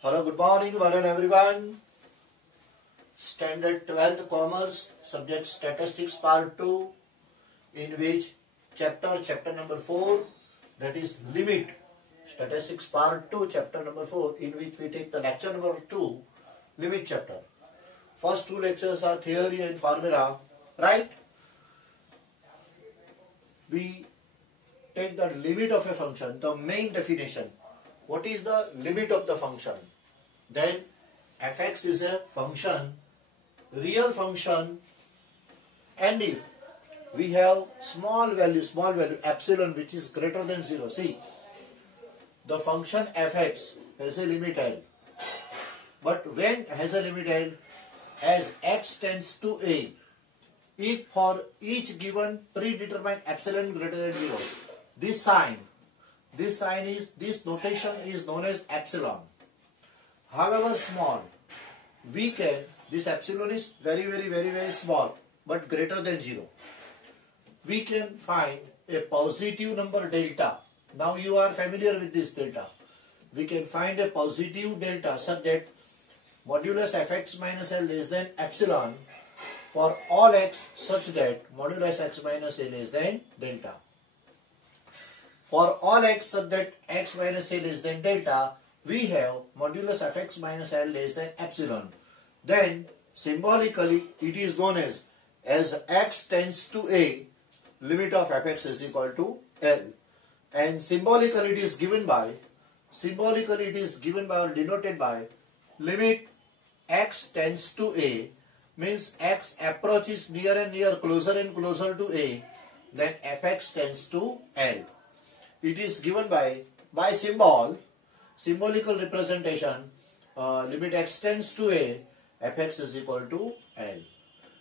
Hello, good morning, one and everyone. Standard 12th Commerce, subject Statistics Part 2, in which chapter number 4, that is Limit. Statistics Part 2, chapter number 4, in which we take the lecture number 2, Limit chapter. First two lectures are theory and formula, right? We take the limit of a function, the main definition. What is the limit of the function? Then fx is a function, real function, and if we have small value epsilon which is greater than 0, see, the function fx has a limit L, but when has a limit L? As x tends to a, if for each given predetermined epsilon greater than 0, this notation is known as epsilon. However small, we can, this epsilon is very small but greater than 0. We can find a positive number delta. Now you are familiar with this delta. We can find a positive delta such that modulus fx minus L less than epsilon for all x such that modulus x minus A less than delta. For all x such that x minus A less than delta, we have modulus fx minus L less than epsilon. Then symbolically it is known as x tends to a, limit of fx is equal to L, and symbolically it is given by or denoted by limit x tends to a, means x approaches near and near, closer and closer to a, then fx tends to L. It is given by symbolical representation, limit x tends to a, fx is equal to L.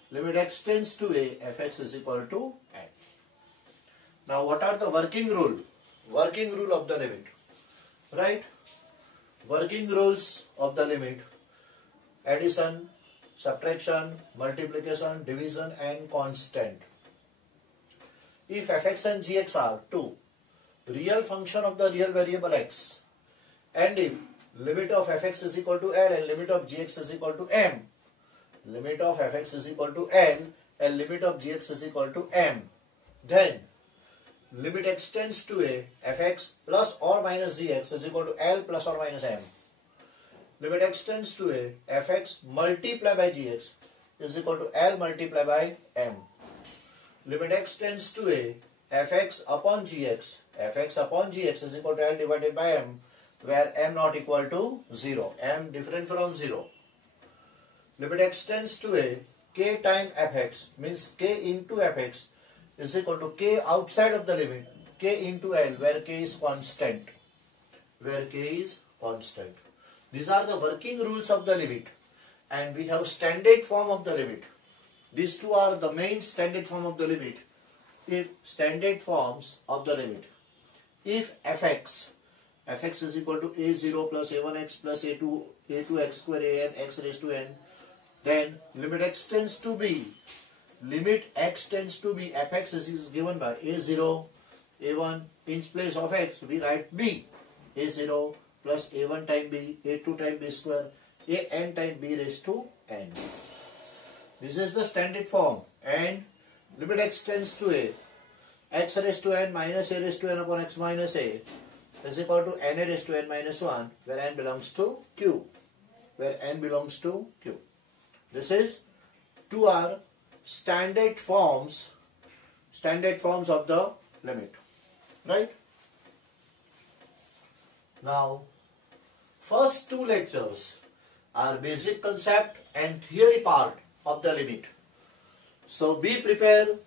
Limit x tends to a, fx is equal to L. Now what are the working rule? Working rule of the limit, right? Working rules of the limit: addition, subtraction, multiplication, division and constant. If fx and gx are two real function of the real variable x, and if limit of fx is equal to L and limit of gx is equal to m, limit of fx is equal to L and limit of gx is equal to m, then limit x tends to a, fx plus or minus gx is equal to L plus or minus m. Limit x tends to a, fx multiplied by gx is equal to L multiplied by m. Limit x tends to a, fx upon gx is equal to L divided by m, where m not equal to 0, m different from 0. Limit x tends to a, k time fx, means k into fx is equal to k outside of the limit, k into L, where k is constant. These are the working rules of the limit, and we have standard form of the limit. These two are the main standard form of the limit. If standard forms of the limit, if fx is equal to a0 plus a1x plus a2x square an x raised to n, then limit x tends to be, fx is given by a0, a1, in place of x we write b, a0 plus a1 time b, a2 time b square, an time b raised to n. This is the standard form, and limit x tends to a, x raised to n minus a raised to n upon x minus a is equal to n raised to n minus 1, where n belongs to q. This is two are standard forms of the limit, right? Now, first two lectures are basic concept and theory part of the limit. So be prepared.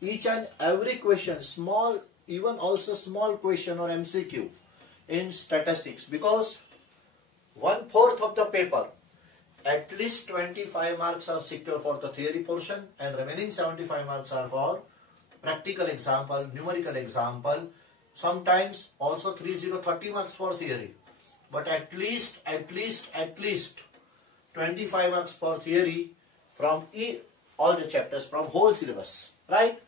Each and every question, small, even also small question or MCQ in statistics, because 1/4 of the paper, at least 25 marks are secure for the theory portion, and remaining 75 marks are for practical example, numerical example, sometimes also 30 marks for theory, but at least 25 marks for theory from all the chapters, from whole syllabus, right?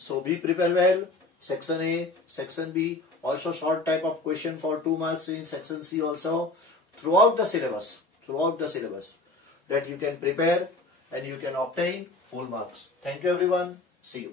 So be prepared well. Section A, Section B, also short type of question for 2 marks in Section C also. throughout the syllabus, that you can prepare and you can obtain full marks. Thank you everyone. See you.